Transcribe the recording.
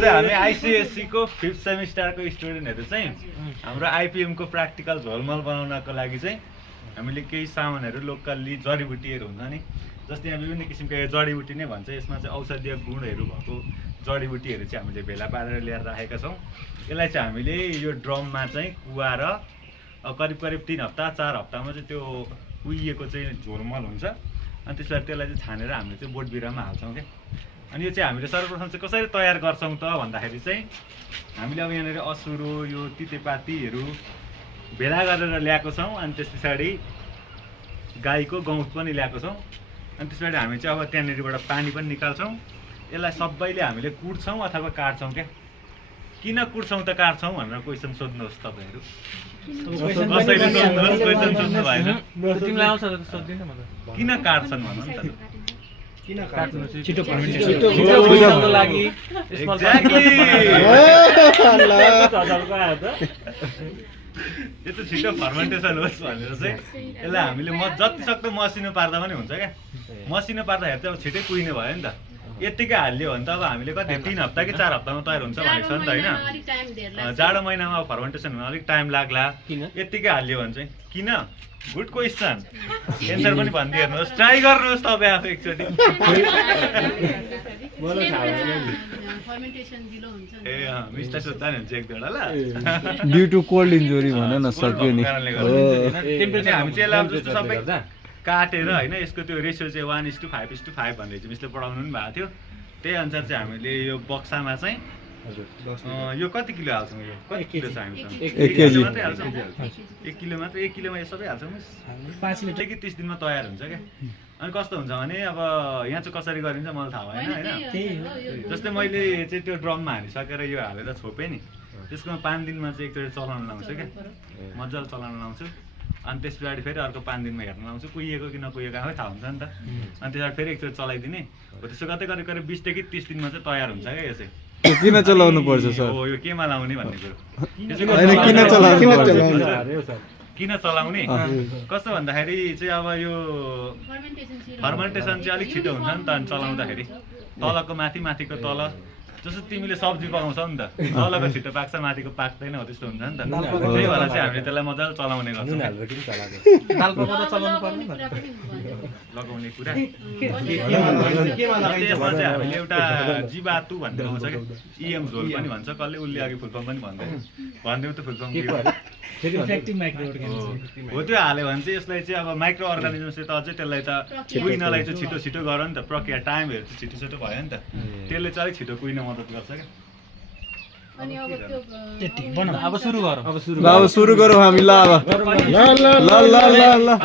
चाहिँ हामी आइसिएससी को 5th सेमिस्टरको स्टुडेन्टहरु चाहिँ हाम्रो आइपिएम को प्र्याक्टिकल झोलमल बनाउनको लागि चाहिँ हामीले केही सामानहरु लोकल्ली जडीबुटीहरु हुन्छ नि जस्तै यहाँ विभिन्न किसिमका जडीबुटी नै भन्छ यसमा चाहिँ औषधीय गुणहरु भएको जडीबुटीहरु चाहिँ हामीले भेला पारेर ल्याएर राखेका छौं यसलाई चाहिँ हामीले यो ड्रममा चाहिँ कुवाएर करिब करिब 3 हप्ता 4 हप्तामा चाहिँ त्यो कुहिएको चाहिँ झोलमल हुन्छ अनि त्यसपछि त्यसलाई चाहिँ छानेर हामीले चाहिँ बोट बिरुवामा हाल्छौं के अनि यो चाहिँ हामीले सर्वप्रथम चाहिँ कसरी तयार गर्छौं त भन्दाखेरि चाहिँ हामीले अब यहाँनेर असुरो यो तितेपातीहरु भेला गरेर ल्याएको छौं अनि त्यसपछि गाईको गौत पनि ल्याएको छौं अनि त्यसपछि हामी चाहिँ अब त्यहाँनेरबाट पानी पनि निकाल्छौं यसलाई सबैले हामीले कुट्छौं अथवा काट्छौं के किन कुट्छौं त काट्छौं भनेर क्वेशन सोध्नुहोस् तपाईहरु कसैले सोध्नुहोस् क्वेशन सोध्नु भएन तिमीलाई आउँछ त सोध्दिन म त किन काट्छन् भन्नु नि त किन काट्नु छिटो फर्मेन्टेसनको लागि एक्ज्याक्टली यो त छिटो फर्मेन्टेसन होस् भनेर चाहिँ यसलाई हामीले जति सक्दो मसिनो पार्दा पनि हुन्छ क्या मसिनो पार्दाखेरि चाहिँ अब छिटै कुहिने भयो नि त यतिकै हाल्यो भने त अब हामीले कति 3 हप्ता कि 4 हप्तामा तयार हुन्छ भनेको छ नि त हैन जाडो महिनामा फर्मेन्टेसन हुन अलिक टाइम लाग्ला यतिकै हाल्यो भने चाहिँ किन गुड क्वेशन एन्सर पनि भनिदिइ हेर्नुहोस् ट्राई गर्नुहोस् तपाई आफै एकचोटी मलाई थाहा छैन फर्मेन्टेसन ढिलो हुन्छ ए मिस्टर सोध्दा नि हुन्छ एक दुईवटा ल ड्यू टु कोल्ड इन्जुरी भन्न नसक्यो नि टेम्परेचर हामी चाहिँ यसलाई जस्तो सबै काटेर हैन यसको त्यो रेशियो चाहिँ 1:5:5 भनेर चाहिँ मिसले पढाउनु पनि भएको थियो त्यही अनुसार चाहिँ हामीले यो बक्सामा चाहिँ यो कति किलो हाल्छौं यो कति किलो छ हामीसँग 1 केजी मात्रै हाल्छौं 1 किलो मात्र 1 किलोमा यो सबै हाल्छौं 5 लिटर कि 30 दिनमा तयार हुन्छ के अनि कस्तो हुन्छ भने अब यहाँ चाहिँ कसरी गरिन्छ मलाई थाहा भएन हैन जस्तै मैले चाहिँ त्यो ड्रममा हालिसकेर यो हालेर छोपे नि त्यसकोमा 5 दिनमा चाहिँ एकचोटी चलाउन लाउँछु के मज्जाले चलाउन लाउँछु अनि त्यसपछि फेरि अर्को 5 दिनमा हेर्न लाउँछु कुहिएको कि नकुहिएको आफै थाहा हुन्छ नि त अनि त्यसपछि फेरि एकचोटी चलाइदिने हो त्यसो गर्दै गर्दै करिब 20 देखि 30 दिनमा चाहिँ तयार हुन्छ के यो चाहिँ किन चलाउनु पर्छ सर हो यो केमा लाउने भन्ने कुरो हैन किन चलाउनु पर्छ किन चलाउने कस्तो भन्दाखेरि चाहिँ अब यो फर्मेन्टेसन चाहिँ अलिक छिटो हुन्छ नि त अनि चलाउँदाखेरि तलको माथि माथिको तल जस्तो तिमीले सब्जी पकाउँछौ नि त तलको छिटो पाक्छ माथिको पाक्दैन हो त्यस्तो हुन्छ नि त त्यही भएर चाहिँ हामीले त्यसलाई मजाले चलाउने गर्छौं दाल पकाउँदा चलाउनु पर्ने लगाउने कुरा त्यसमा चाहिँ हामीले एउटा जीवातु भन्ने आउँछ के इएम झोल पनि भन्छ कसले उल्ले अघि फुल फर्म पनि भन्दै त full form effective micro organism हो त्यो हाल्यो भने चाहिँ यसलाई चाहिँ अब माइक्रो अर्गानिजमसित अझै त्यसलाई त कुहिनलाई चाहिँ छिटो छिटो गर नि त प्रक्रिया टाइमहरु चाहिँ छिटो छिटो भयो नि त त्यसले चाहिँ अलिक छिटो कुहिन मद्दत गर्छ के अनि अब त्यो अब सुरु गरौँ अब सुरु गरौँ हामी ल अब ल ल ल ल